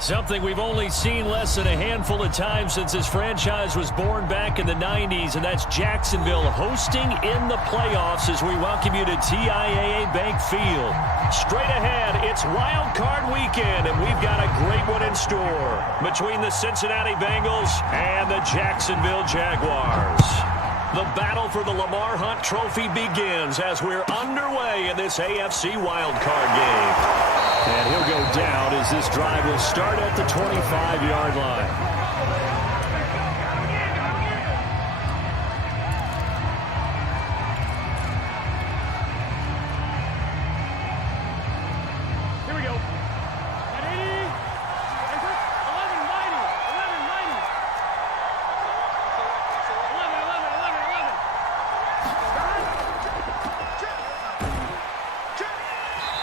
Something we've only seen less than a handful of times since this franchise was born back in the 90s, and that's Jacksonville hosting in the playoffs as we welcome you to TIAA Bank Field. Straight ahead, it's Wild Card Weekend, and we've got a great one in store between the Cincinnati Bengals and the Jacksonville Jaguars. The battle for the Lamar Hunt Trophy begins as we're underway in this AFC Wild Card game. And he'll go down as this drive will start at the 25-yard line.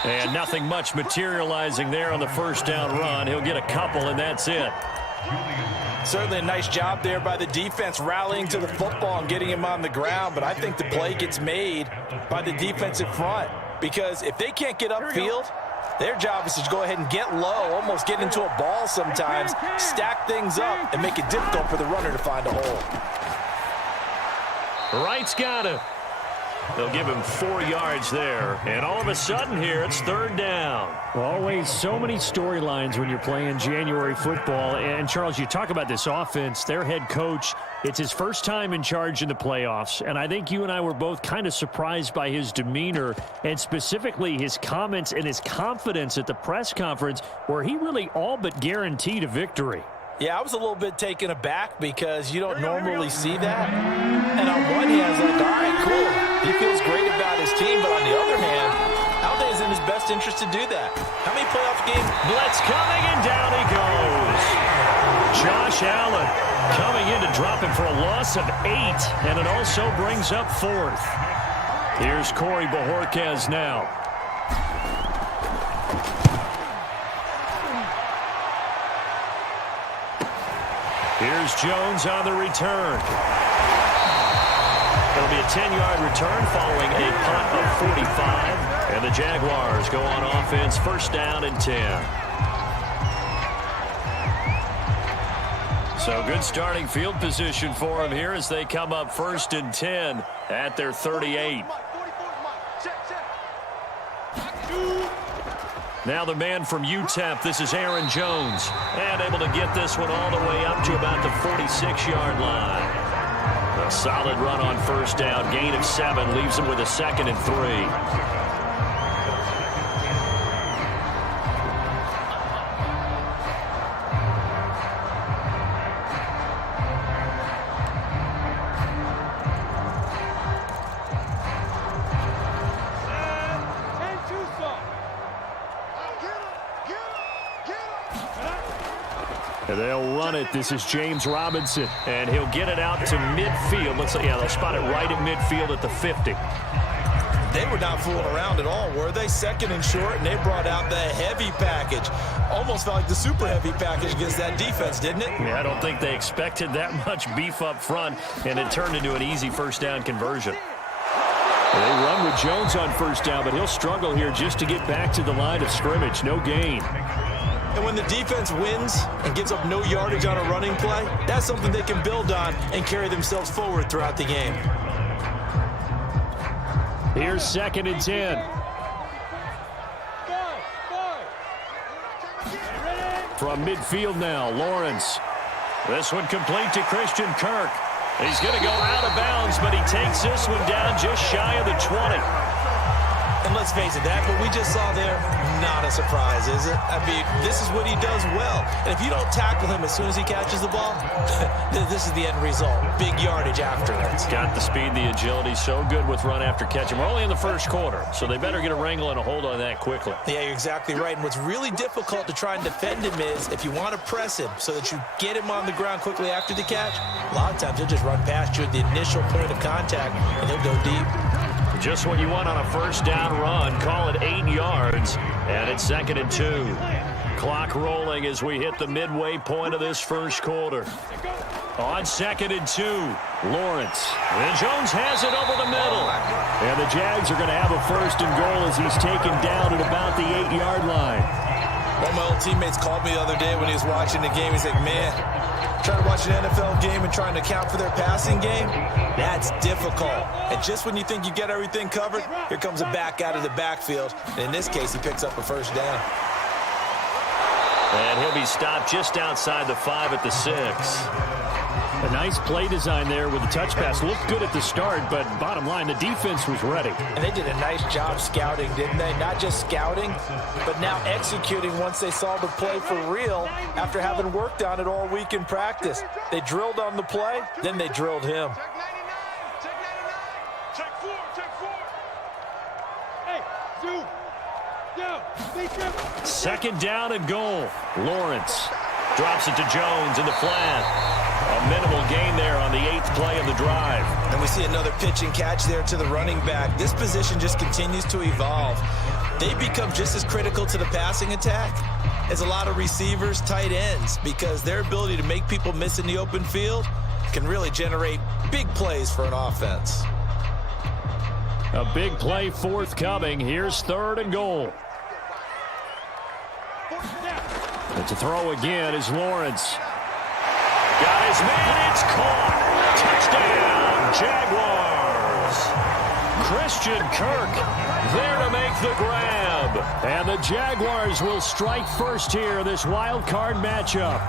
And nothing much materializing there on the first down run. He'll get a couple, and that's it. Certainly a nice job there by the defense rallying to the football and getting him on the ground. But I think the play gets made by the defensive front, because if they can't get upfield, their job is to go ahead and get low, almost get into a ball sometimes, stack things up, and make it difficult for the runner to find a hole. Wright's got it. They'll give him 4 yards there. And all of a sudden here, it's third down. Always so many storylines when you're playing January football. And, Charles, you talk about this offense, their head coach, it's his first time in charge in the playoffs. And I think you and I were both kind of surprised by his demeanor and specifically his comments and his confidence at the press conference where he really all but guaranteed a victory. Yeah, I was a little bit taken aback because you don't normally see that. And on one hand, I was like, all right, cool. He feels great about his team. But on the other hand, I don't think it's in his best interest to do that. How many playoff games? Blitz coming, and down he goes. Josh Allen coming in to drop him for a loss of 8. And it also brings up 4th. Here's Corey Bojorquez now. Here's Jones on the return. It'll be a 10-yard return following a punt of 45. And the Jaguars go on offense, first down and 10. So good starting field position for them here as they come up first and 10 at their 38. Now the man from UTEP, this is Aaron Jones. And able to get this one all the way up to about the 46-yard line. A solid run on first down. Gain of 7 leaves him with a 2nd and 3. They'll run it. This is James Robinson, and he'll get it out to midfield. Looks like, yeah, they'll spot it right at midfield at the 50. They were not fooling around at all, were they? 2nd and short, and they brought out the heavy package. Almost felt like the super heavy package against that defense, didn't it? Yeah, I don't think they expected that much beef up front, and it turned into an easy first down conversion. They run with Jones on first down, but he'll struggle here just to get back to the line of scrimmage. No gain. And when the defense wins and gives up no yardage on a running play, that's something they can build on and carry themselves forward throughout the game. Here's 2nd and 10. From midfield now, Lawrence. This one complete to Christian Kirk. He's going to go out of bounds, but he takes this one down just shy of the 20. And let's face it, that what we just saw there, not a surprise, is it? I mean, this is what he does well. And if you don't tackle him as soon as he catches the ball, this is the end result. Big yardage afterwards. Got the speed, the agility, so good with run after catch. And we're only in the first quarter, so they better get a wrangle and a hold on that quickly. Yeah, you're exactly right. And what's really difficult to try and defend him is if you want to press him so that you get him on the ground quickly after the catch, a lot of times he'll just run past you at the initial point of contact, and he'll go deep. Just what you want on a first down run. Call it 8 yards, and it's 2nd and 2. Clock rolling as we hit the midway point of this first quarter. On 2nd and 2, Lawrence. And Jones has it over the middle. And the Jags are going to have a first and goal as he's taken down at about the 8-yard line. Well, my old teammates called me the other day when he was watching the game. He's like, man, trying to watch an NFL game and trying to account for their passing game, that's difficult. And just when you think you get everything covered, here comes a back out of the backfield. And in this case, he picks up a first down. And he'll be stopped just outside the 5 at the 6. A nice play design there with the touch pass. Looked good at the start, but bottom line, the defense was ready. And they did a nice job scouting, didn't they? Not just scouting, but now executing once they saw the play for real after having worked on it all week in practice. They drilled on the play, then they drilled him. Second down and goal. Lawrence drops it to Jones in the flat. A minimal gain there on the 8th play of the drive. And we see another pitch and catch there to the running back. This position just continues to evolve. They become just as critical to the passing attack as a lot of receivers, tight ends, because their ability to make people miss in the open field can really generate big plays for an offense. A big play forthcoming. Here's 3rd and goal. And to throw again is Lawrence. Got his man, it's caught. Touchdown, Jaguars. Christian Kirk there to make the grab. And the Jaguars will strike first here, this wild card matchup.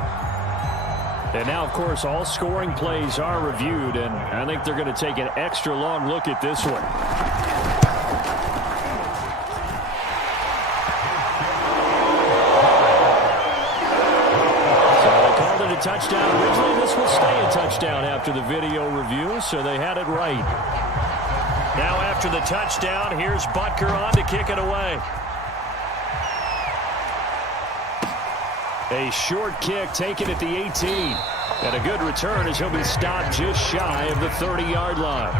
And now, of course, all scoring plays are reviewed, and I think they're going to take an extra long look at this one. Touchdown. Originally, this will stay a touchdown after the video review, so they had it right. Now after the touchdown, here's Butker on to kick it away. A short kick taken at the 18. And a good return as he'll be stopped just shy of the 30-yard line.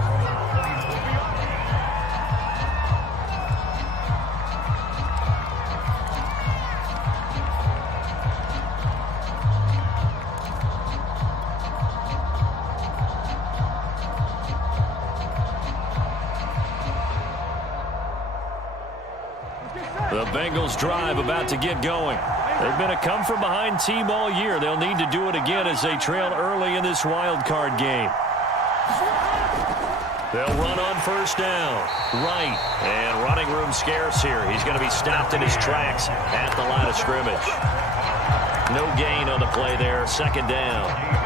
The Bengals drive about to get going. They've been a come-from-behind team all year. They'll need to do it again as they trail early in this wild card game. They'll run on first down. Right. And running room scarce here. He's going to be stopped in his tracks at the line of scrimmage. No gain on the play there. Second down.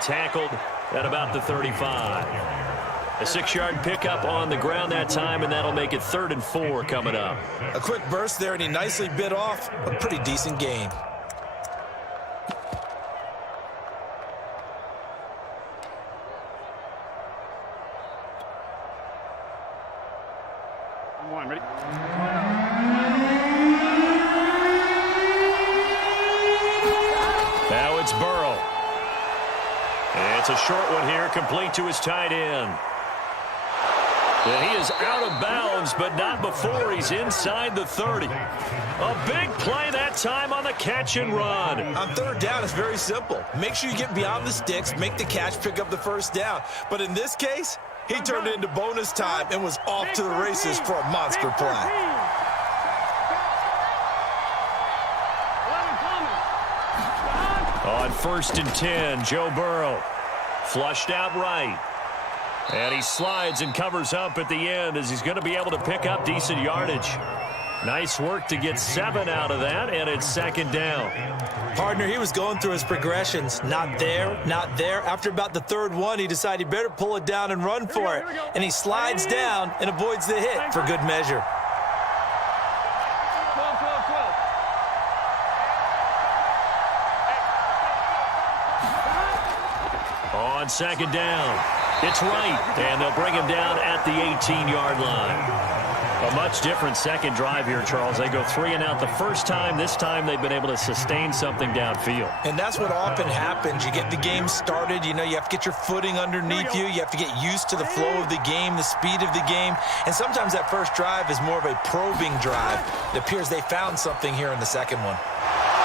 Tackled at about the 35. A 6-yard pickup on the ground that time, and that'll make it 3rd and 4 coming up. A quick burst there, and he nicely bit off a pretty decent gain. Ready? Now it's Burrow. It's a short one here, complete to his tight end. And he is out of bounds, but not before he's inside the 30. A big play that time on the catch and run. On 3rd down, it's very simple. Make sure you get beyond the sticks, make the catch, pick up the first down. But in this case, he turned it into bonus time and was off to the races for a monster play. On 1st and 10, Joe Burrow. Flushed out right. And he slides and covers up at the end as he's going to be able to pick up decent yardage. Nice work to get 7 out of that, and it's 2nd down. Partner, he was going through his progressions. Not there, not there. After about the 3rd one, he decided he better pull it down and run for it. And he slides down and avoids the hit for good measure. On 2nd down, it's right, and they'll bring him down at the 18-yard line. A much different second drive here, Charles. They go 3 and out the first time. This time they've been able to sustain something downfield. And that's what often happens. You get the game started. You know, you have to get your footing underneath you. You have to get used to the flow of the game, the speed of the game. And sometimes that first drive is more of a probing drive. It appears they found something here in the second one.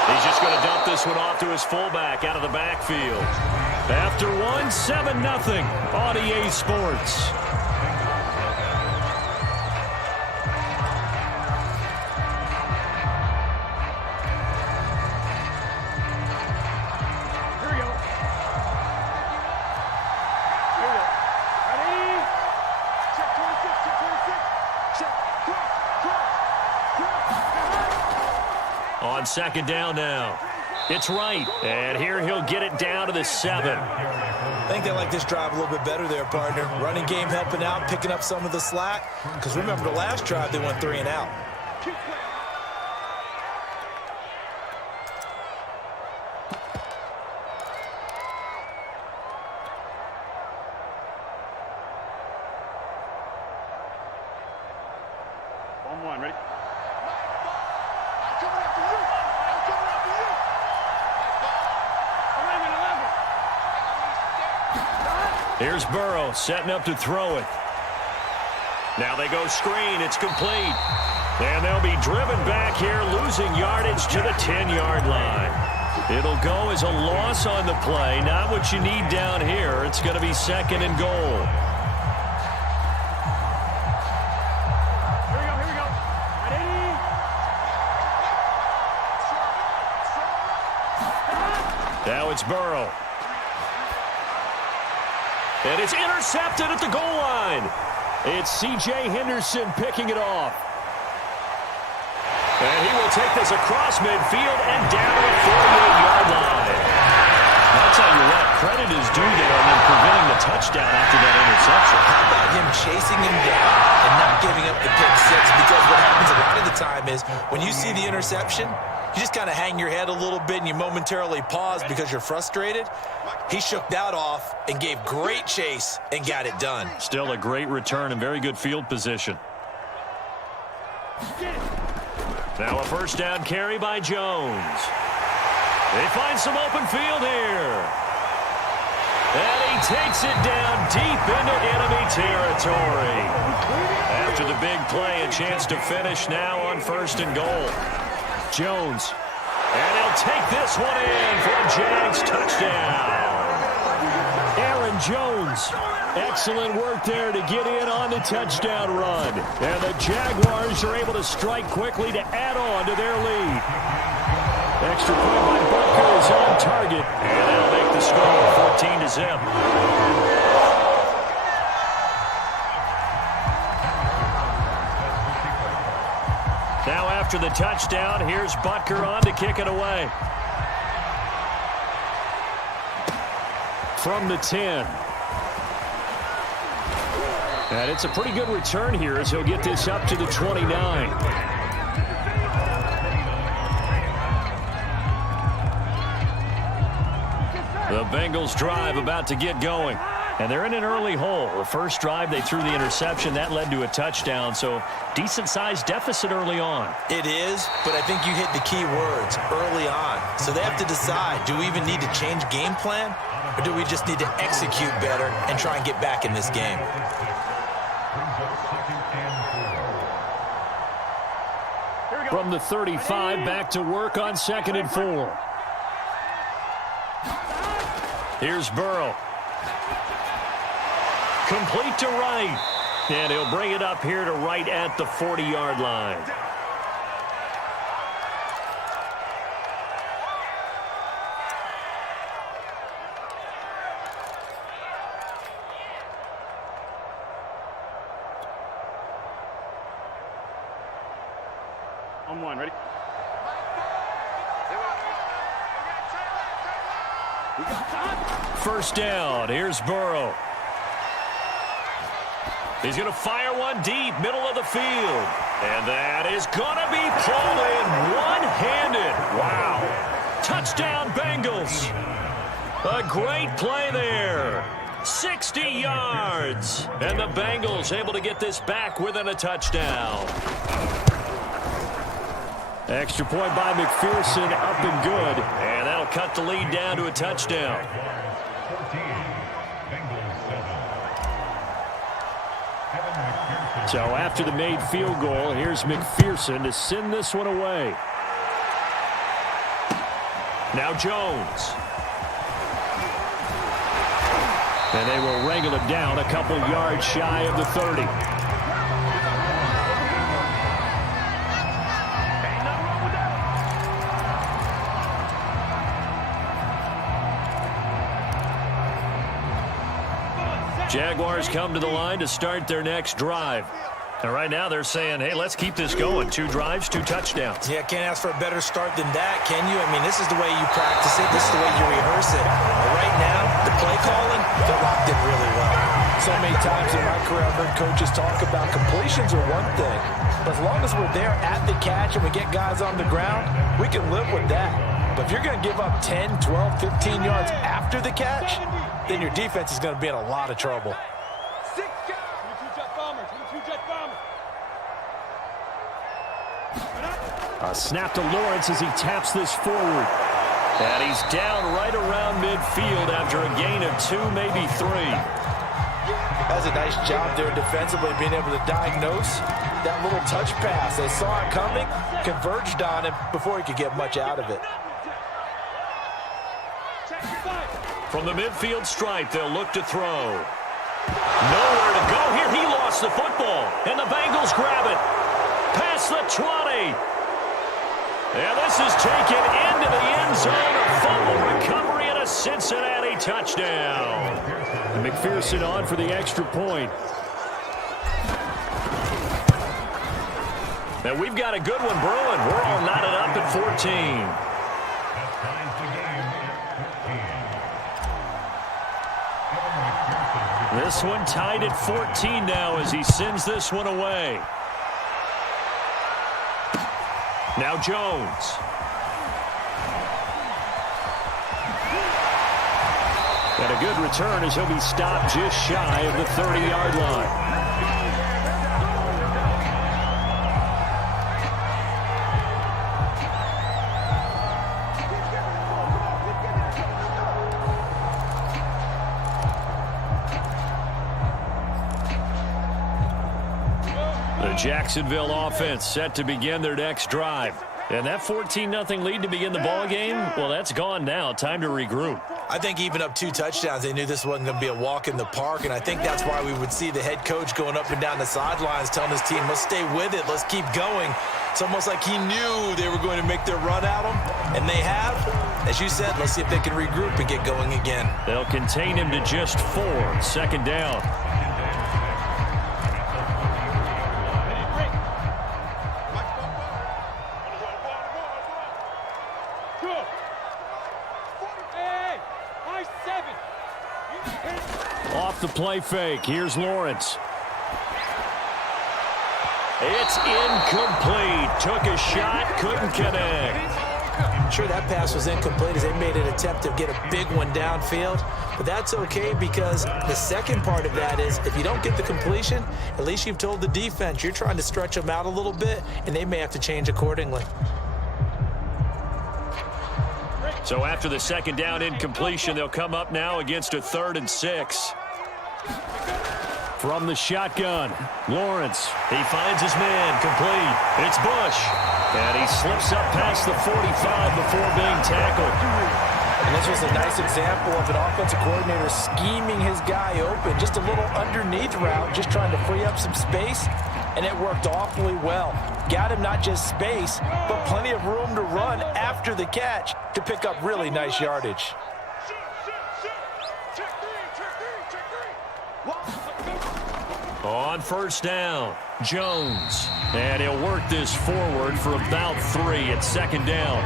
He's just going to dump this one off to his fullback out of the backfield. After 7-0 on EA Sports. On second down now. It's right. And here he'll get it down to the 7. I think they like this drive a little bit better there, partner. Running game helping out, picking up some of the slack. Because remember, the last drive, they went 3 and out. Ready? Here's Burrow setting up to throw it. Now they go screen. It's complete. And they'll be driven back here, losing yardage to the 10-yard line. It'll go as a loss on the play. Not what you need down here. It's going to be 2nd and goal. Here we go. Ready? Now it's Burrow. And it's intercepted at the goal line. It's C.J. Henderson picking it off. And he will take this across midfield and down the 48-yard line. I'll tell you what, credit is due there on them preventing the touchdown after that interception. How about him chasing him down and not giving up the pick 6? Because what happens a lot of the time is when you see the interception, you just kind of hang your head a little bit and you momentarily pause because you're frustrated. He shook that off and gave great chase and got it done. Still a great return and very good field position. Now a first down carry by Jones. They find some open field here. And he takes it down deep into enemy territory. After the big play, a chance to finish now on 1st and goal. Jones. And he'll take this one in for a JAX touchdown. Aaron Jones. Excellent work there to get in on the touchdown run. And the Jaguars are able to strike quickly to add on to their lead. Extra point by Butker is on target. And that'll make the score 14-0. Now after the touchdown, here's Butker on to kick it away. From the 10. And it's a pretty good return here as he'll get this up to the 29. The Bengals drive about to get going. And they're in an early hole. The first drive, they threw the interception. That led to a touchdown, so decent-sized deficit early on. It is, but I think you hit the key words, early on. So they have to decide, do we even need to change game plan, or do we just need to execute better and try and get back in this game? From the 35, back to work on 2nd and 4. Here's Burrow. Complete to right. And he'll bring it up here to right at the 40-yard line. On 1, ready? First down. Here's Burrow. He's going to fire one deep, middle of the field. And that is going to be pulled in one-handed. Wow. Touchdown, Bengals. A great play there. 60 yards. And the Bengals able to get this back within a touchdown. Extra point by McPherson, up and good. And that'll cut the lead down to a touchdown. So after the made field goal, here's McPherson to send this one away. Now Jones. And they will wrangle him down a couple yards shy of the 30. Jaguars come to the line to start their next drive. And right now they're saying, hey, let's keep this going. 2 drives, 2 touchdowns. Yeah, can't ask for a better start than that, can you? I mean, this is the way you practice it. This is the way you rehearse it. But right now, the play calling, they're locked in really well. So many times in my career, I've heard coaches talk about completions are one thing. But as long as we're there at the catch and we get guys on the ground, we can live with that. But if you're going to give up 10, 12, 15 yards after the catch, then your defense is going to be in a lot of trouble. A snap to Lawrence as he taps this forward. And he's down right around midfield after a gain of 2, maybe 3. That's a nice job there defensively, being able to diagnose that little touch pass. They saw it coming, converged on him before he could get much out of it. From the midfield stripe, they'll look to throw. Nowhere to go here. He lost the football, and the Bengals grab it. Past the 20. And this is taken into the end zone. A fumble recovery and a Cincinnati touchdown. And McPherson on for the extra point. And we've got a good one brewing. We're all knotted up at 14. This one tied at 14 now as he sends this one away. Now Jones. And a good return as he'll be stopped just shy of the 30-yard line. Jacksonville offense set to begin their next drive. And that 14-0 lead to begin the ball game, well, that's gone now. Time to regroup. I think even up 2 touchdowns, they knew this wasn't going to be a walk in the park, and I think that's why we would see the head coach going up and down the sidelines telling his team, let's stay with it, let's keep going. It's almost like he knew they were going to make their run at him, and they have. As you said, let's see if they can regroup and get going again. They'll contain him to just 4. Second down. Off the play fake. Here's Lawrence. It's incomplete. Took a shot, couldn't connect. I'm sure that pass was incomplete as they made an attempt to get a big one downfield. But that's okay because the second part of that is if you don't get the completion, at least you've told the defense you're trying to stretch them out a little bit, and they may have to change accordingly. So after the second down incompletion, they'll come up now against a 3rd and 6. From the shotgun, Lawrence. He finds his man, complete. It's Bush. And he slips up past the 45 before being tackled. And this was a nice example of an offensive coordinator scheming his guy open. Just a little underneath route, just trying to free up some space. And it worked awfully well. Got him not just space, but plenty of room to run after the catch to pick up really nice yardage. On first down, Jones. And he'll work this forward for about 3 at second down.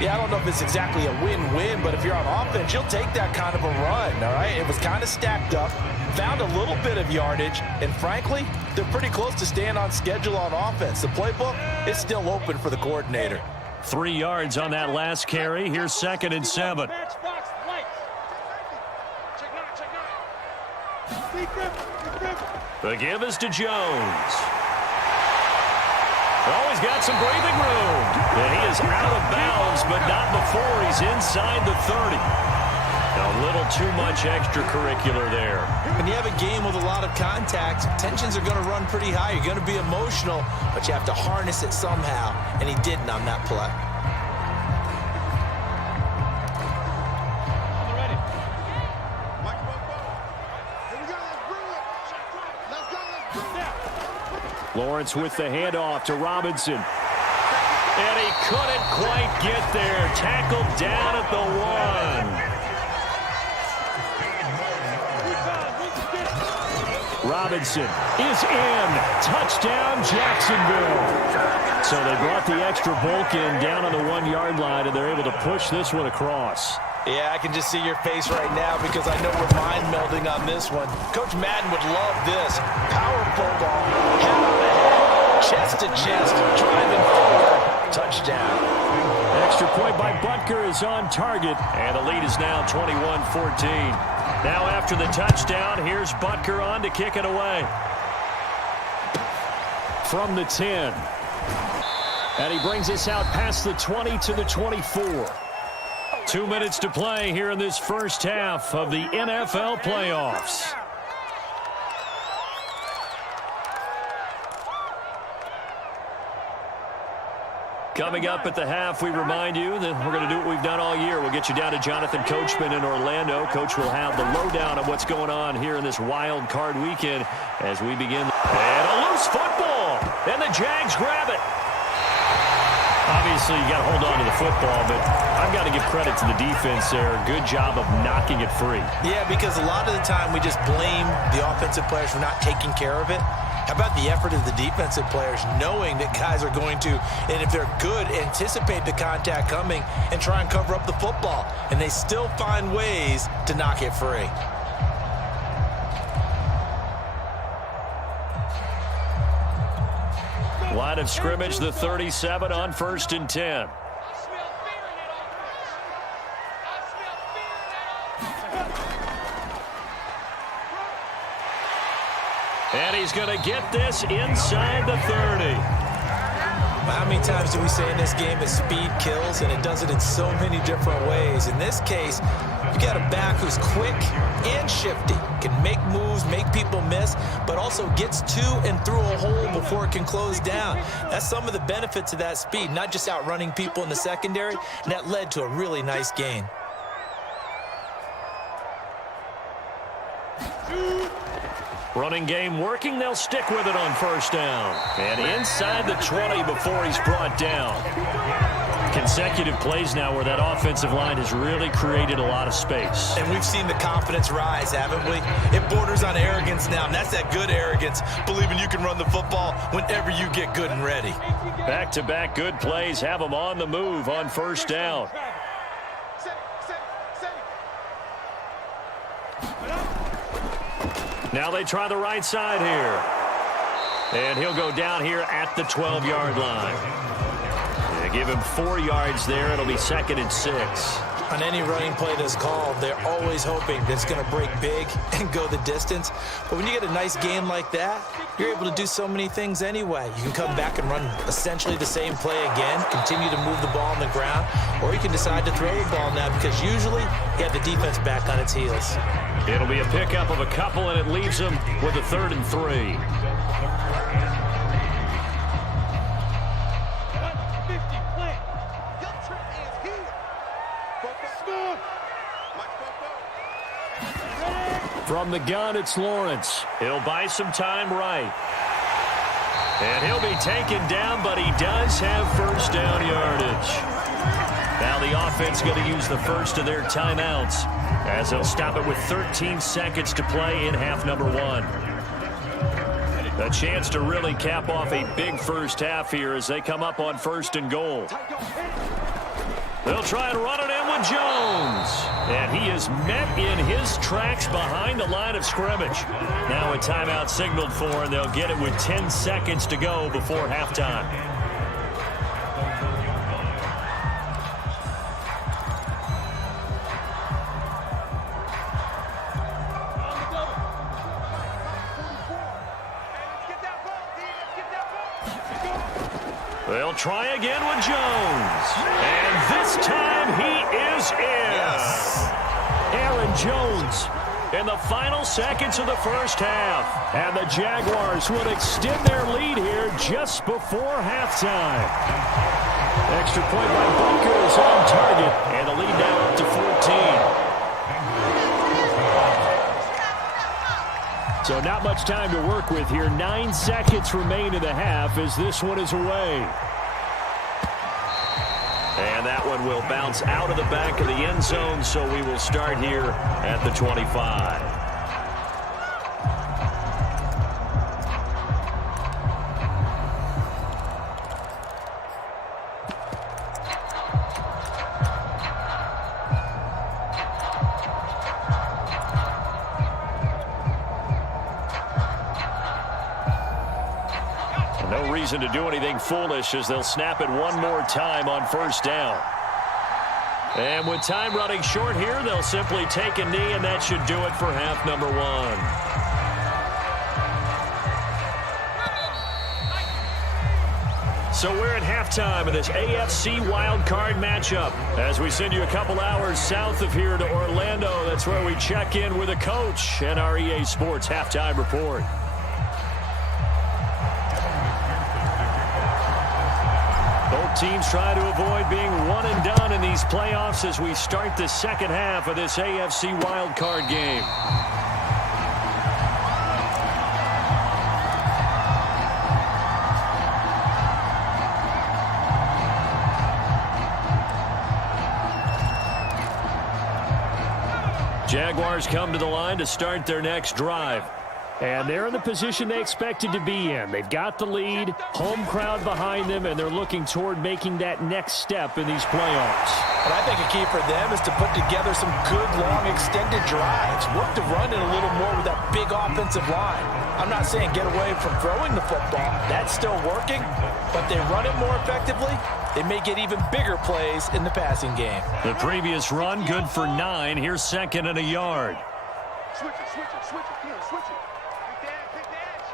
Yeah, I don't know if it's exactly a win-win, but if you're on offense, you'll take that kind of a run, all right? It was kind of stacked up, found a little bit of yardage, and frankly, they're pretty close to staying on schedule on offense. The playbook is still open for the coordinator. 3 yards on that last carry. Here's 2nd and 7. The give is to Jones. Oh, he's got some breathing room. And he is out of bounds, but not before he's inside the 30. A little too much extracurricular there. When you have a game with a lot of contact, tensions are going to run pretty high. You're going to be emotional, but you have to harness it somehow, and he didn't on that play. Lawrence with the handoff to Robinson. And he couldn't quite get there. Tackled down at the 1. Robinson is in. Touchdown, Jacksonville. So they brought the extra bulk in down on the 1-yard line, and they're able to push this one across. Yeah, I can just see your face right now because I know we're mind melding on this one. Coach Madden would love this. Power football, head on the head, chest to chest, driving forward, touchdown. Extra point by Butker is on target, and the lead is now 21-14. Now after the touchdown, here's Butker on to kick it away. From the 10. And he brings us out past the 20 to the 24. 2 minutes to play here in this first half of the NFL playoffs. Coming up at the half, we remind you that we're going to do what we've done all year. We'll get you down to Jonathan Coachman in Orlando. Coach will have the lowdown of what's going on here in this wild card weekend as we begin. And a loose football. And the Jags grab it. Obviously, you got to hold on to the football, but I've got to give credit to the defense there. Good job of knocking it free. Yeah, because a lot of the time we just blame the offensive players for not taking care of it. How about the effort of the defensive players knowing that guys are going to, and if they're good, anticipate the contact coming and try and cover up the football. And they still find ways to knock it free. Line of scrimmage, the 37 on 1st and 10. And he's going to get this inside the 30. How many times do we say in this game that speed kills, and it does it in so many different ways? In this case, you got a back who's quick and shifty, can make moves, make people miss, but also gets to and through a hole before it can close down. That's some of the benefits of that speed, not just outrunning people in the secondary, and that led to a really nice gain. Running game working. They'll stick with it on 1st down. And inside the 20 before he's brought down. Consecutive plays now where that offensive line has really created a lot of space. And we've seen the confidence rise, haven't we? It borders on arrogance now, and that's that good arrogance, believing you can run the football whenever you get good and ready. Back-to-back good plays have them on the move on 1st down. Now they try the right side here. And he'll go down here at the 12-yard line. They give him 4 yards there. It'll be 2nd and 6. On any running play that's called, they're always hoping that it's going to break big and go the distance. But when you get a nice game like that, you're able to do so many things anyway. You can come back and run essentially the same play again, continue to move the ball on the ground, or you can decide to throw the ball now because usually you have the defense back on its heels. It'll be a pickup of a couple, and it leaves them with a 3rd and 3. From the gun, it's Lawrence. He'll buy some time right. And he'll be taken down, but he does have 1st down yardage. Now the offense going to use the first of their timeouts as they'll stop it with 13 seconds to play in half number 1. A chance to really cap off a big first half here as they come up on 1st and goal. They'll try and run it in with Jones. And he is met in his tracks behind the line of scrimmage. Now a timeout signaled for, and they'll get it with 10 seconds to go before halftime. They'll try again with Jones. And this time he is in. Yes. Aaron Jones in the final seconds of the first half. And the Jaguars would extend their lead here just before halftime. Extra point by Bunker is on target. And the lead now up to 14. So not much time to work with here. 9 seconds remain in the half as this one is away. And that one will bounce out of the back of the end zone, so we will start here at the 25. No reason to do anything foolish as they'll snap it one more time on first down. And with time running short here, they'll simply take a knee, and that should do it for half number one. So we're at halftime of this AFC Wild Card matchup as we send you a couple hours south of here to Orlando. That's where we check in with a coach and our EA Sports halftime report. Both teams try to avoid being one and done in these playoffs as we start the second half of this AFC Wild Card game. Jaguars come to the line to start their next drive. And they're in the position they expected to be in. They've got the lead, home crowd behind them, and they're looking toward making that next step in these playoffs. And I think a key for them is to put together some good, long, extended drives. Work to run it a little more with that big offensive line. I'm not saying get away from throwing the football. That's still working. But they run it more effectively, they may get even bigger plays in the passing game. The previous run, good for 9. Here's second and a yard. Switch it, switch it, switch it. Come on, switch it. Take the edge.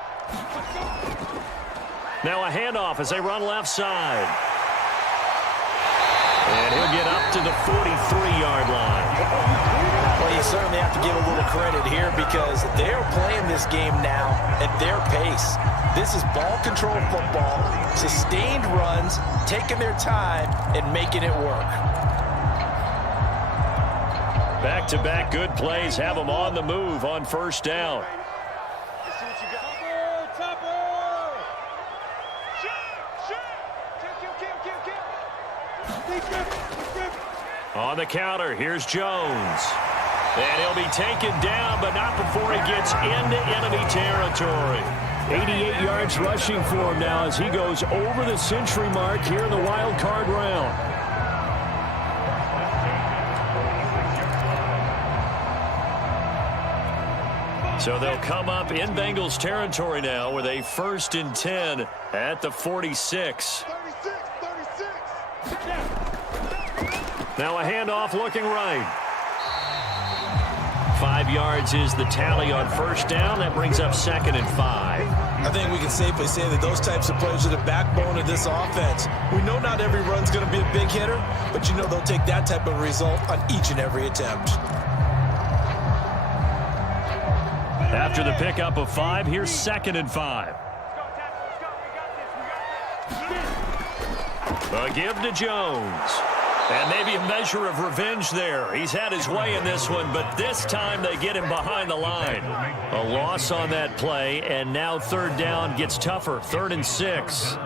Now a handoff as they run left side. And he'll get up to the 43-yard line. Well, you certainly have to give a little credit here because they're playing this game now at their pace. This is ball control football, sustained runs, taking their time and making it work. Back-to-back good plays have them on the move on first down. Let's see what you got. Topper! Kill. On the counter, here's Jones. And he'll be taken down, but not before he gets into enemy territory. 88 yards rushing for him now as he goes over the century mark here in the wild card round. So they'll come up in Bengals territory now with a 1st and 10 at the 46. 36. Now a handoff looking right. 5 yards is the tally on first down. That brings up 2nd and 5. I think we can safely say that those types of players are the backbone of this offense. We know not every run's going to be a big hitter, but you know they'll take that type of result on each and every attempt. After the pickup of 5, here's 2nd and 5. A give to Jones. And maybe a measure of revenge there. He's had his way in this one, but this time they get him behind the line. A loss on that play, and now 3rd down gets tougher. 3rd and 6.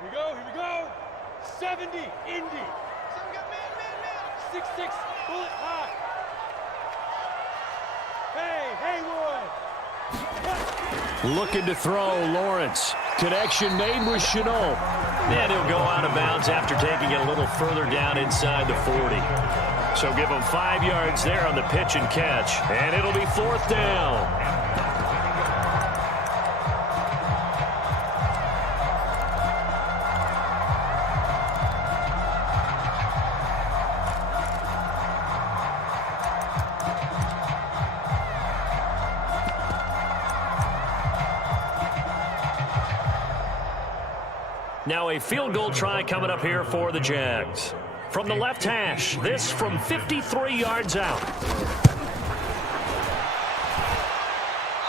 Here we go. 70, Indy. 6'6", bullet high. Hey, Haywood. Looking to throw, Lawrence. Connection made with Chenault. And he'll go out of bounds after taking it a little further down inside the 40. So give him 5 yards there on the pitch and catch. And it'll be 4th down. Now a field goal try coming up here for the Jags. From the left hash, this from 53 yards out.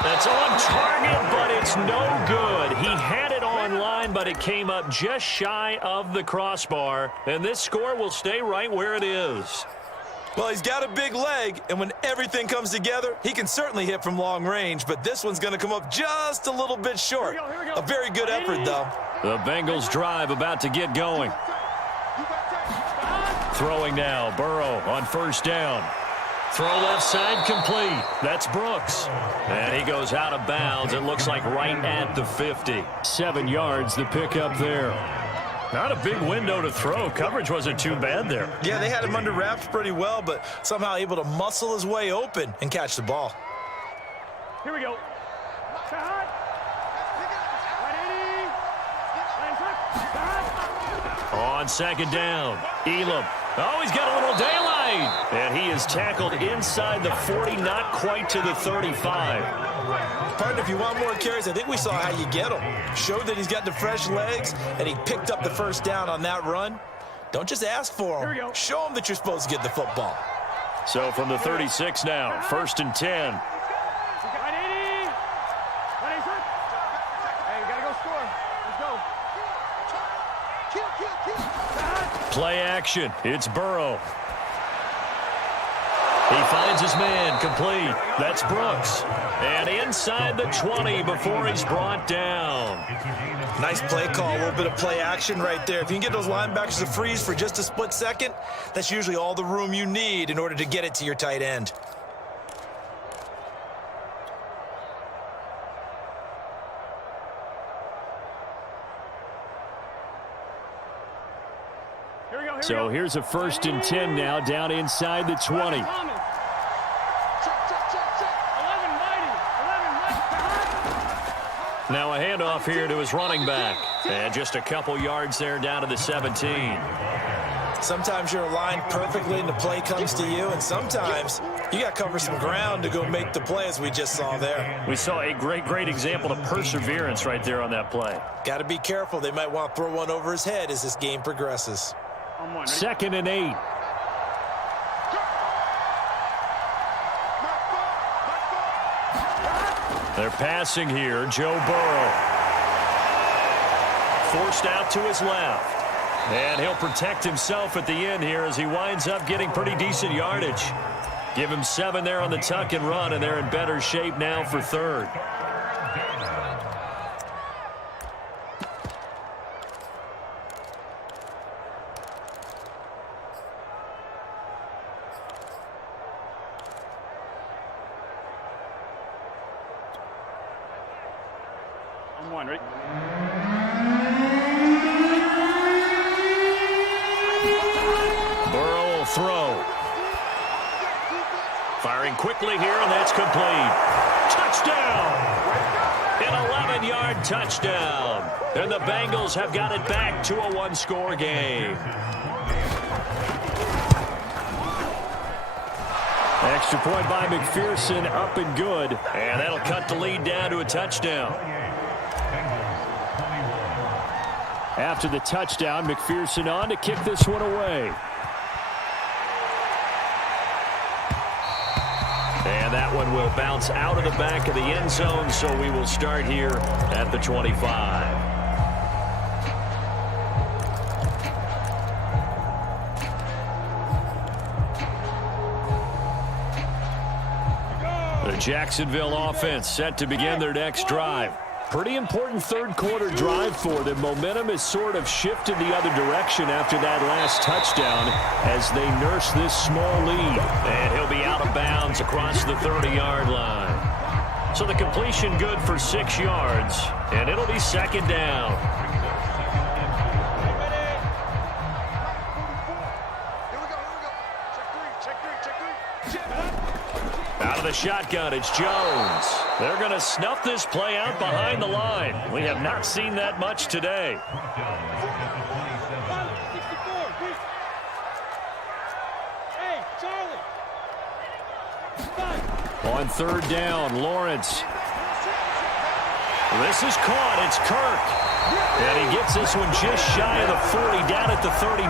That's on target, but it's no good. He had it on line, but it came up just shy of the crossbar. And this score will stay right where it is. Well, he's got a big leg, and when everything comes together, he can certainly hit from long range, but this one's going to come up just a little bit short. Here we go. A very good effort, though. The Bengals drive about to get going. Throwing now, Burrow on first down. Throw left side complete. That's Brooks. And he goes out of bounds. It looks like right at the 50. 7 yards, the pickup there. Not a big window to throw. Coverage wasn't too bad there. Yeah, they had him under wraps pretty well, but somehow able to muscle his way open and catch the ball. Here we go. On second down, Elam. Oh, he's got a little daylight. And he is tackled inside the 40, not quite to the 35. Partner, if you want more carries, I think we saw how you get him. Showed that he's got the fresh legs, and he picked up the first down on that run. Don't just ask for him. Show him that you're supposed to get the football. So from the 36 now, 1st and 10. Play action. It's Burrow. He finds his man complete. That's Brooks. And inside the 20 before he's brought down. Nice play call. A little bit of play action right there. If you can get those linebackers to freeze for just a split second, that's usually all the room you need in order to get it to your tight end. So here's a 1st and 10 now down inside the 20. Now a handoff here to his running back. And just a couple yards there down to the 17. Sometimes you're aligned perfectly and the play comes to you, and sometimes you got to cover some ground to go make the play, as we just saw there. We saw a great example of perseverance right there on that play. Got to be careful. They might want to throw one over his head as this game progresses. 2nd and 8. They're passing here. Joe Burrow. Forced out to his left. And he'll protect himself at the end here as he winds up getting pretty decent yardage. Give him 7 there on the tuck and run, and they're in better shape now for 3rd. Ready? Burrow will throw. Firing quickly here, and that's complete. Touchdown! An 11-yard touchdown. And the Bengals have got it back to a one-score game. Extra point by McPherson, up and good. And that'll cut the lead down to a touchdown. After the touchdown, McPherson on to kick this one away. And that one will bounce out of the back of the end zone, so we will start here at the 25. The Jacksonville offense set to begin their next drive. Pretty important third quarter drive for them. Momentum has sort of shifted the other direction after that last touchdown as they nurse this small lead. And he'll be out of bounds across the 30-yard line. So the completion good for 6 yards, and it'll be 2nd down. Out of the shotgun, it's Jones. They're going to snuff this play out behind the line. We have not seen that much today. On 3rd down, Lawrence. This is caught. It's Kirk. And he gets this one just shy of the 40, down at the 39.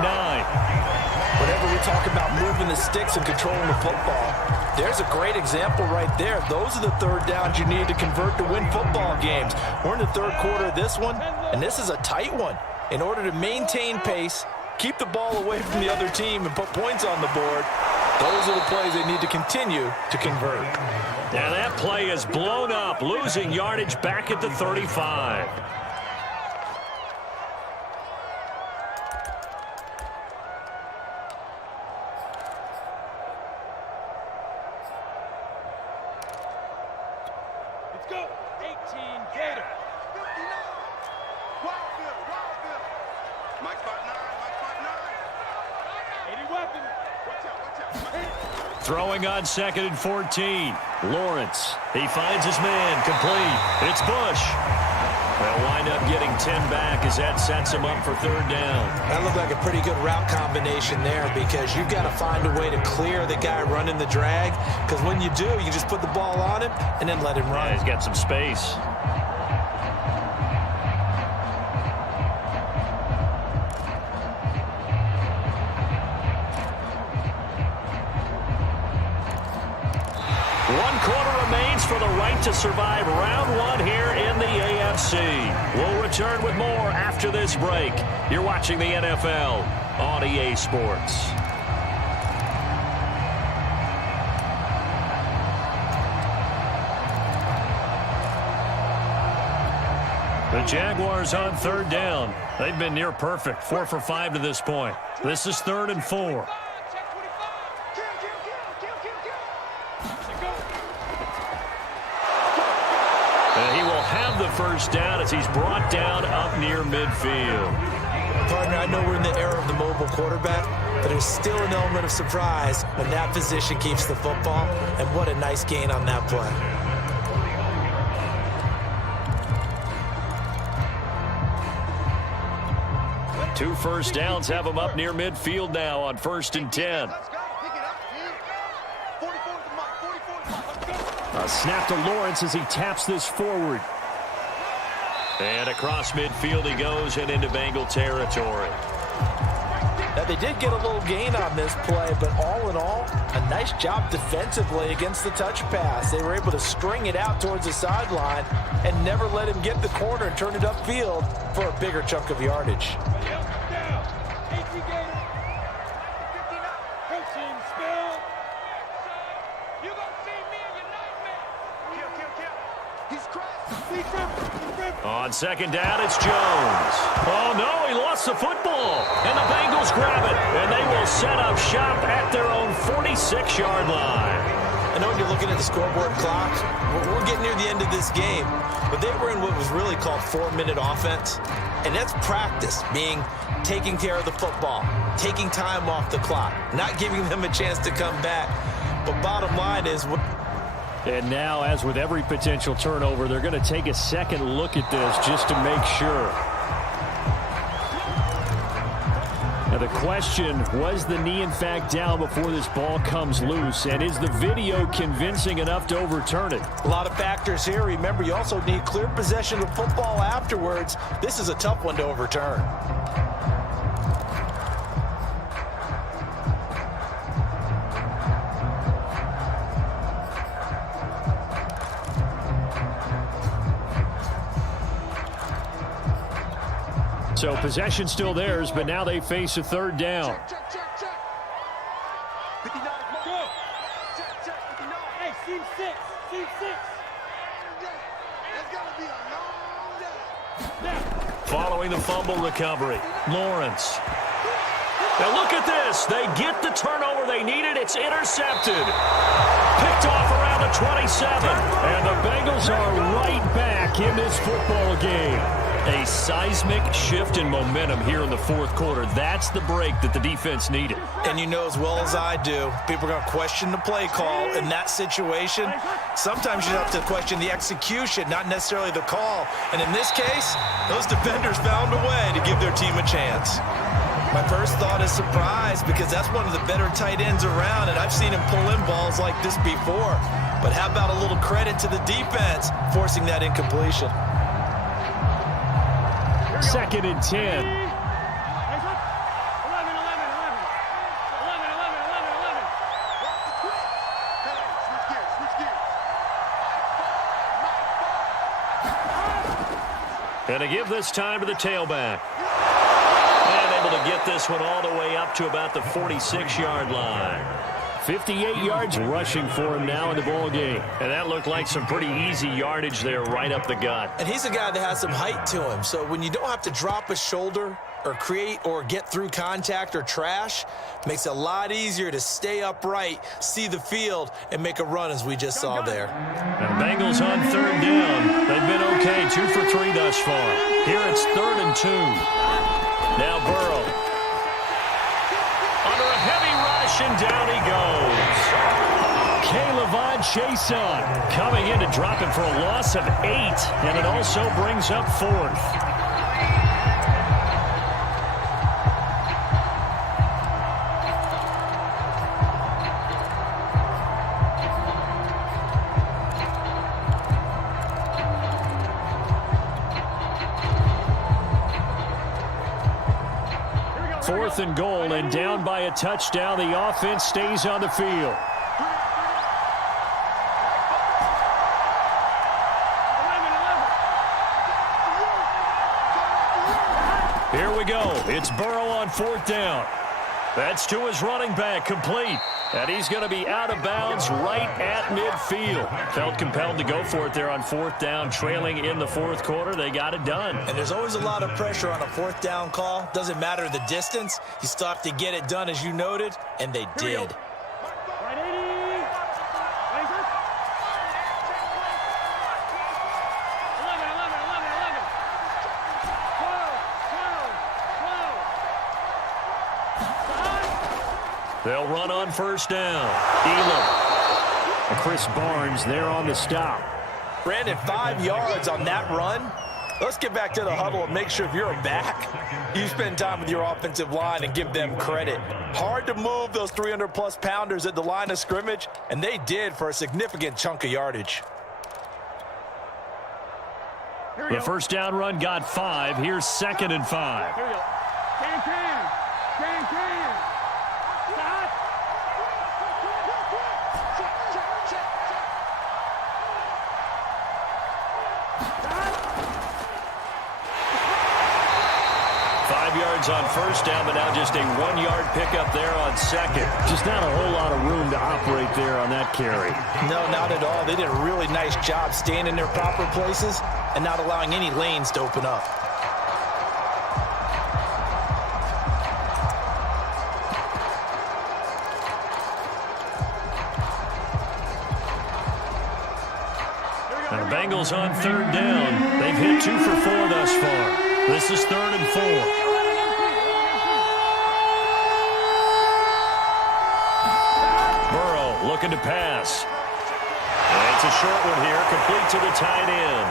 Whenever we talk about moving the sticks and controlling the football, there's a great example right there. Those are the third downs you need to convert to win football games. We're in the third quarter of this one, and this is a tight one. In order to maintain pace, keep the ball away from the other team, and put points on the board, those are the plays they need to continue to convert. And that play is blown up, losing yardage back at the 35. Let's go. 18 Gator. 59. Wildville. Mike spot 9. 80 weapon. Watch out. Throwing on 2nd and 14. Lawrence, he finds his man, complete. It's Bush. They'll wind up getting 10 back as that sets him up for third down. That looked like a pretty good route combination there, because you've got to find a way to clear the guy running the drag, because when you do, you just put the ball on him and then let him run. Yeah, he's got some space. One quarter remains for the right to survive round one here in the AFC. We'll return with more after this break. You're watching the NFL on EA Sports. The Jaguars on third down. They've been near perfect, 4 for 5 to this point. This is 3rd and 4. He will have the first down as he's brought down up near midfield. Partner, I know we're in the era of the mobile quarterback, but there's still an element of surprise when that position keeps the football, and what a nice gain on that play. Two first downs have him up near midfield now on 1st and 10. A snap to Lawrence as he taps this forward. And across midfield he goes and into Bengal territory. Now, they did get a little gain on this play, but all in all, a nice job defensively against the touch pass. They were able to string it out towards the sideline and never let him get the corner and turn it upfield for a bigger chunk of yardage. On 2nd down, it's Jones. Oh, no, he lost the football. And the Bengals grab it. And they will set up shop at their own 46-yard line. I know when you're looking at the scoreboard clock, we're getting near the end of this game. But they were in what was really called 4-minute offense. And that's practice, meaning taking care of the football, taking time off the clock, not giving them a chance to come back. But bottom line is... And now, as with every potential turnover, they're going to take a second look at this just to make sure. Now the question, was the knee in fact down before this ball comes loose? And is the video convincing enough to overturn it? A lot of factors here. Remember, you also need clear possession of football afterwards. This is a tough one to overturn. So possession still theirs, but now they face a third down. Check. 59, go. Check, 59. Hey, seam 6. It's going to be a long day. Following the fumble recovery, Lawrence. Now look at this. They get the turnover they needed. It's intercepted. Picked off around the 27. And the Bengals are right back in this football game. A seismic shift in momentum here in the fourth quarter. That's the break that the defense needed. And you know as well as I do, people are going to question the play call in that situation. Sometimes you have to question the execution, not necessarily the call. And in this case, those defenders found a way to give their team a chance. My first thought is surprise, because that's one of the better tight ends around, and I've seen him pull in balls like this before. But how about a little credit to the defense forcing that incompletion? 2nd and 10. And to give this time to the tailback. And able to get this one all the way up to about the 46-yard line. 58 yards rushing for him now in the ball game. And that looked like some pretty easy yardage there right up the gut. And he's a guy that has some height to him. So when you don't have to drop a shoulder or create or get through contact or trash, makes it a lot easier to stay upright, see the field, and make a run as we just saw there. And Bengals on 3rd down. They've been okay, 2 for 3 thus far. Here it's 3rd and 2. Now Burrow. Under a heavy rush, and down he goes. Caleb Chason coming in to drop him for a loss of 8, and it also brings up 4th. Fourth and goal, and down by a touchdown. The offense stays on the field. Here we go. It's Burrow on 4th down. That's to his running back, complete. And he's going to be out of bounds right at midfield. Felt compelled to go for it there on 4th down, trailing in the 4th quarter. They got it done. And there's always a lot of pressure on a 4th down call. Doesn't matter the distance. You still have to get it done, as you noted, and they did. They'll run on 1st down. Elam. And Chris Barnes there on the stop. Brandon, 5 yards on that run. Let's get back to the huddle and make sure if you're a back, you spend time with your offensive line and give them credit. Hard to move those 300-plus pounders at the line of scrimmage, and they did for a significant chunk of yardage. The 1st down run got 5. Here's 2nd and 5. Here we go. Can. 5 yards on 1st down, but now just a 1-yard pickup there on 2nd. Just not a whole lot of room to operate there on that carry. No, not at all. They did a really nice job staying in their proper places and not allowing any lanes to open up. And the Bengals on 3rd down. They've hit 2 for 4 thus far. This is 3rd and 4. Burrow looking to pass. And it's a short one here, complete to the tight end.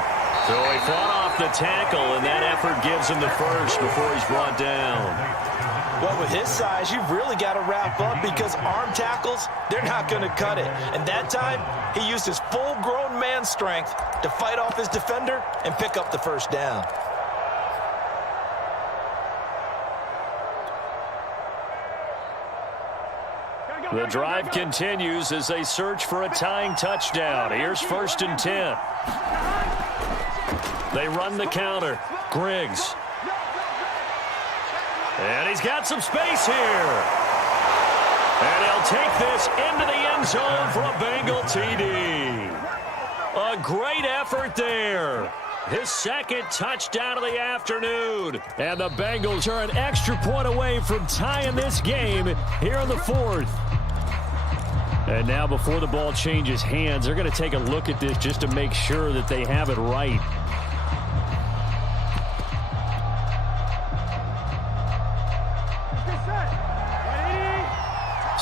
So he fought off the tackle, and that effort gives him the first before he's brought down. Well, with his size, you've really got to wrap up because arm tackles, they're not going to cut it. And that time, he used his full-grown man strength to fight off his defender and pick up the 1st down. The drive continues as they search for a tying touchdown. Here's 1st and 10. They run the counter. Griggs. And he's got some space here. And he'll take this into the end zone for a Bengal TD. A great effort there. His 2nd touchdown of the afternoon. And the Bengals are an extra point away from tying this game here in the 4th. And now before the ball changes hands, they're going to take a look at this just to make sure that they have it right.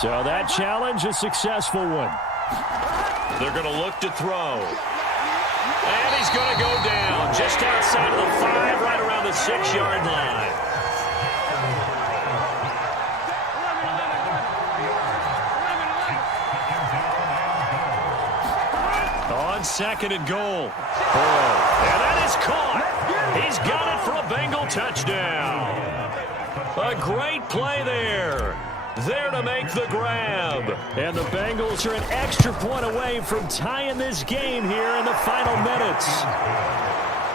So that challenge, a successful one. They're going to look to throw. And he's going to go down just outside of the 5, right around the 6-yard line. On 2nd and goal. And that is caught. He He's got it for a Bengal touchdown. A great play there. There to make the grab. And the Bengals are an extra point away from tying this game here in the final minutes.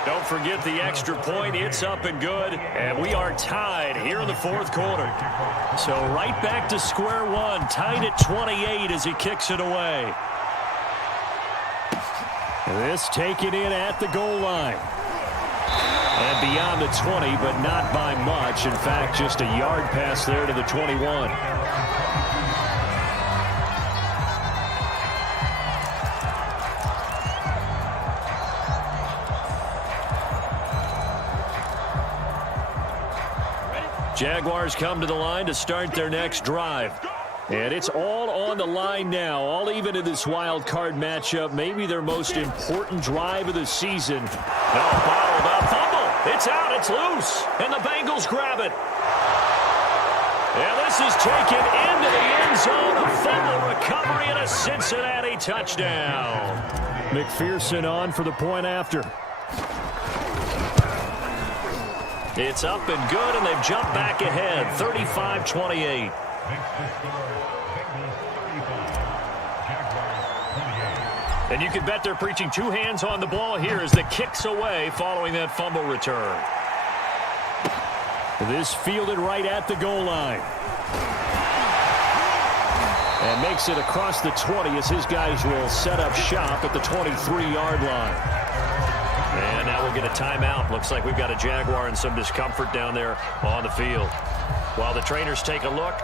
Don't forget the extra point. It's up and good. And we are tied here in the fourth quarter. So right back to square one. Tied at 28 as he kicks it away. This taken in at the goal line. And beyond the 20, but not by much. In fact, just a yard pass there to the 21. Jaguars come to the line to start their next drive. And it's all on the line now, all even in this wild card matchup. Maybe their most important drive of the season. Oh, bottled up, fumble. It's out, it's loose, and the Bengals grab it. And this is taken into the end zone. A fumble recovery and a Cincinnati touchdown. McPherson on for the point after. It's up and good, and they've jumped back ahead, 35-28. And you can bet they're preaching two hands on the ball here as the kick's away following that fumble return. This fielded right at the goal line. And makes it across the 20 as his guys will set up shop at the 23-yard line. And now we'll get a timeout. Looks like we've got a Jaguar and some discomfort down there on the field. While the trainers take a look,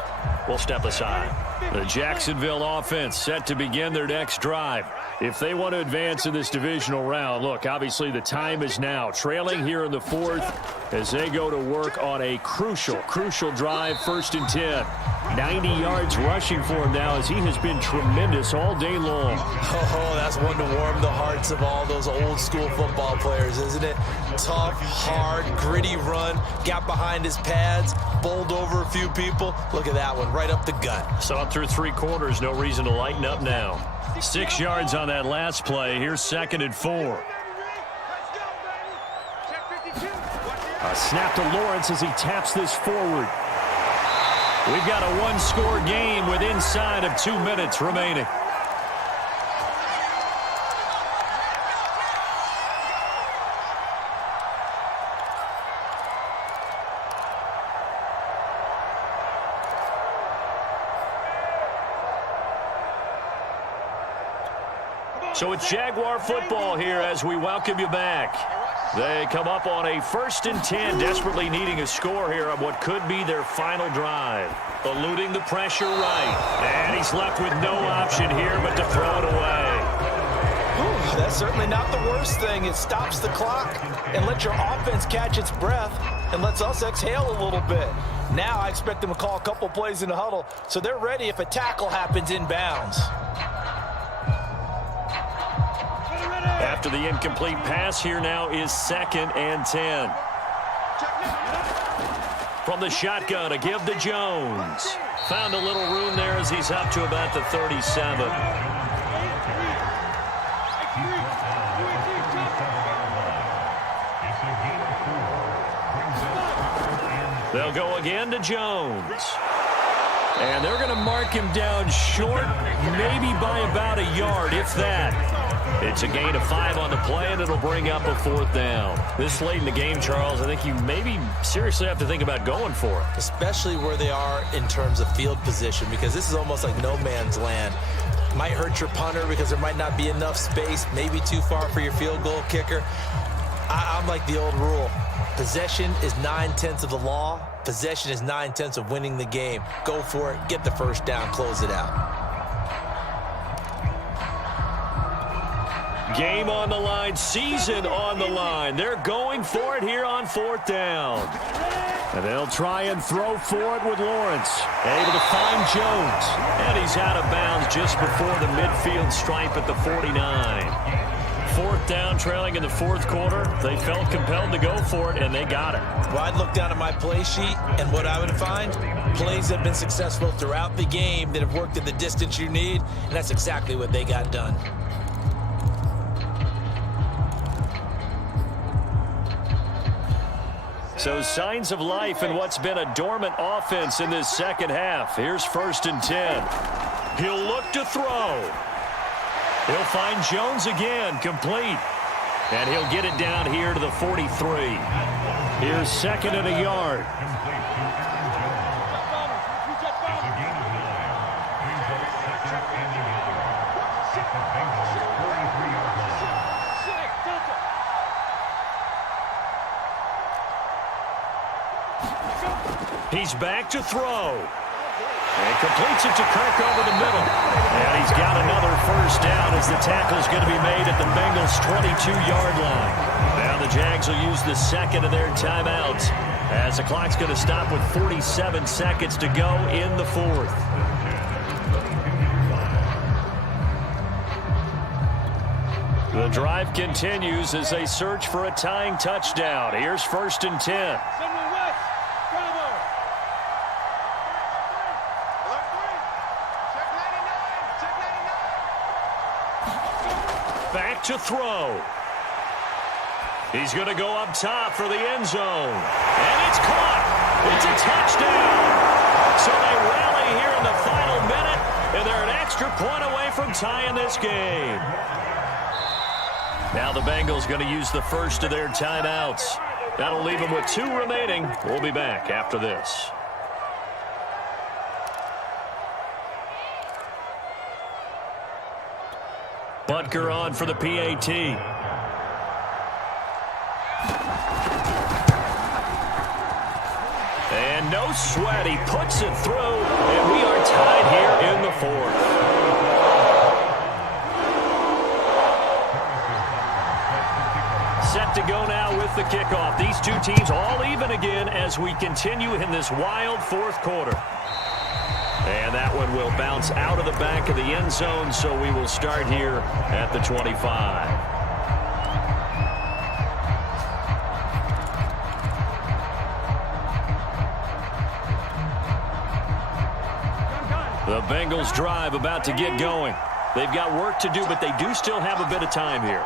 we'll step aside. The Jacksonville offense set to begin their next drive. If they want to advance in this divisional round, look, obviously the time is now. Trailing here in the fourth as they go to work on a crucial drive, 1st and 10. 90 yards rushing for him now as he has been tremendous all day long. Oh, that's one to warm the hearts of all those old school football players, isn't it? Tough, hard, gritty run, got behind his pads, bowled over a few people. Look at that one, right up the gut. Saw it through 3 quarters, no reason to lighten up now. 6 yards on that last play. Here's 2nd and 4. A snap to Lawrence as he taps this forward. We've got a 1-score game with inside of 2 minutes remaining. So it's Jaguar football here as we welcome you back. They come up on a 1st and 10, desperately needing a score here on what could be their final drive. Eluding the pressure right. And he's left with no option here but to throw it away. Ooh, that's certainly not the worst thing. It stops the clock and lets your offense catch its breath and lets us exhale a little bit. Now I expect them to call a couple plays in the huddle so they're ready if a tackle happens inbounds. After the incomplete pass, here now is 2nd and 10. From the shotgun, a give to Jones. Found a little room there as he's up to about the 37. They'll go again to Jones. And they're going to mark him down short, maybe by about a yard, if that. It's a gain of 5 on the play, and it'll bring up a 4th down. This late in the game, Charles, I think you maybe seriously have to think about going for it. Especially where they are in terms of field position, because this is almost like no man's land. Might hurt your punter because there might not be enough space, maybe too far for your field goal kicker. I'm like the old rule. Possession is 9/10 of the law. Possession is 9/10 of winning the game. Go for it, get the 1st down, close it out. Game on the line, season on the line. They're going for it here on 4th down. And they'll try and throw for it with Lawrence. Able to find Jones. And he's out of bounds just before the midfield stripe at the 49. 4th down, trailing in the 4th quarter. They felt compelled to go for it, and they got it. Well, I'd look down at my play sheet, and what I would find, plays that have been successful throughout the game that have worked at the distance you need, and that's exactly what they got done. So signs of life in what's been a dormant offense in this second half. Here's 1st and 10. He'll look to throw. He'll find Jones again, complete. And he'll get it down here to the 43. Here's 2nd and a yard. He's back to throw. And completes it to Kirk over the middle. And he's got another 1st down as the tackle's going to be made at the Bengals' 22-yard line. Now the Jags will use the 2nd of their timeouts as the clock's going to stop with 47 seconds to go in the 4th. The drive continues as they search for a tying touchdown. Here's 1st and 10. Back to throw. He's going to go up top for the end zone. And it's caught. It's a touchdown. So they rally here in the final minute, and they're an extra point away from tying this game. Now the Bengals going to use the 1st of their timeouts. That'll leave them with 2 remaining. We'll be back after this. Butker on for the PAT. And no sweat. He puts it through, and we are tied here in the 4th. Set to go now with the kickoff. These two teams all even again as we continue in this wild 4th quarter. And that one will bounce out of the back of the end zone, so we will start here at the 25. The Bengals drive about to get going. They've got work to do, but they do still have a bit of time here.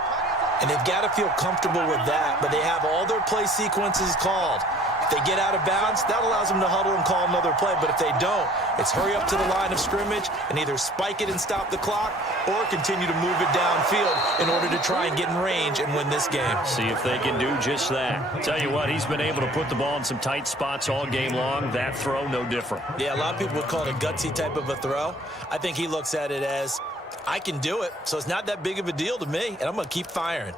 And they've got to feel comfortable with that, but they have all their play sequences called. If they get out of bounds, that allows them to huddle and call another play. But if they don't, it's hurry up to the line of scrimmage and either spike it and stop the clock or continue to move it downfield in order to try and get in range and win this game. See if they can do just that. Tell you what, he's been able to put the ball in some tight spots all game long. That throw, no different. Yeah, a lot of people would call it a gutsy type of a throw. I think he looks at it as, I can do it, so it's not that big of a deal to me, and I'm going to keep firing.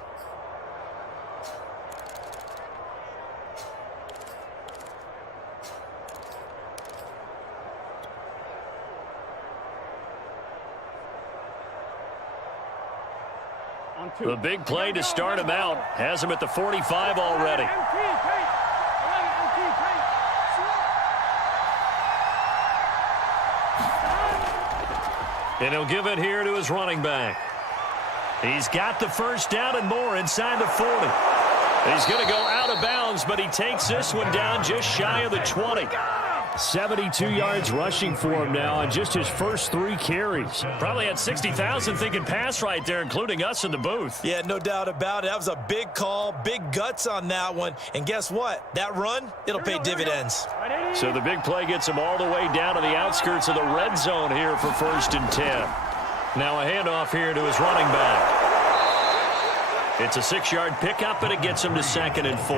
The big play to start him out has him at the 45 already. And he'll give it here to his running back. He's got the 1st down and more inside the 40. He's going to go out of bounds, but he takes this one down just shy of the 20. 72 yards rushing for him now on just his first 3 carries. Probably had 60,000 thinking pass right there, including us in the booth. Yeah, no doubt about it. That was a big call, big guts on that one. And guess what? That run, it'll pay dividends. So the big play gets him all the way down to the outskirts of the red zone here for 1st and 10. Now a handoff here to his running back. It's a 6-yard pickup, and it gets him to 2nd and 4.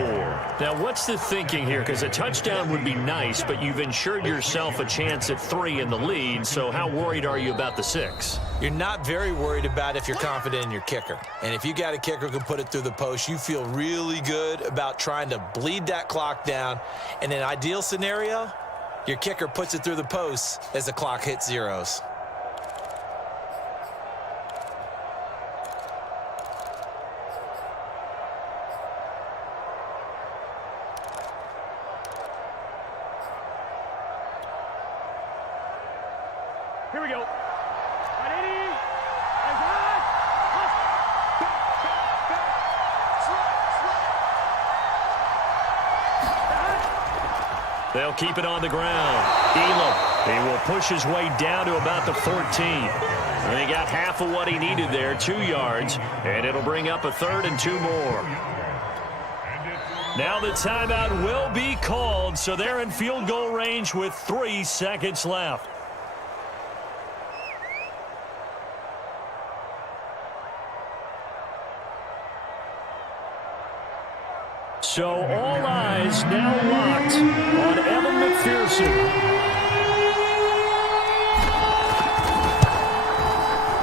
Now, what's the thinking here? Because a touchdown would be nice, but you've ensured yourself a chance at 3 in the lead, so how worried are you about the 6? You're not very worried about if you're confident in your kicker. And if you got a kicker who can put it through the post, you feel really good about trying to bleed that clock down. In an ideal scenario, your kicker puts it through the post as the clock hits zeros. Here we go. They'll keep it on the ground. Elam, he will push his way down to about the 14. And he got half of what he needed there, 2 yards, and it'll bring up a 3rd and 2 more. Now the timeout will be called, so they're in field goal range with 3 seconds left. So all eyes now locked on Evan McPherson.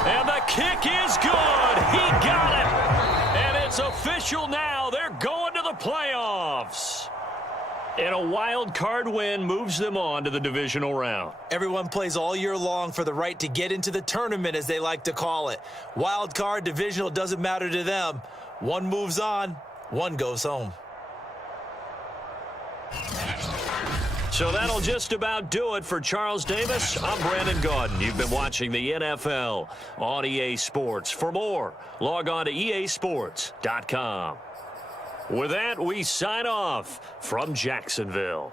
And the kick is good. He got it. And it's official now. They're going to the playoffs. And a wild card win moves them on to the divisional round. Everyone plays all year long for the right to get into the tournament, as they like to call it. Wild card, divisional, doesn't matter to them. One moves on, one goes home. So that'll just about do it for Charles Davis. I'm Brandon Gaudin. You've been watching the NFL on EA Sports. For more, log on to easports.com. With that, we sign off from Jacksonville.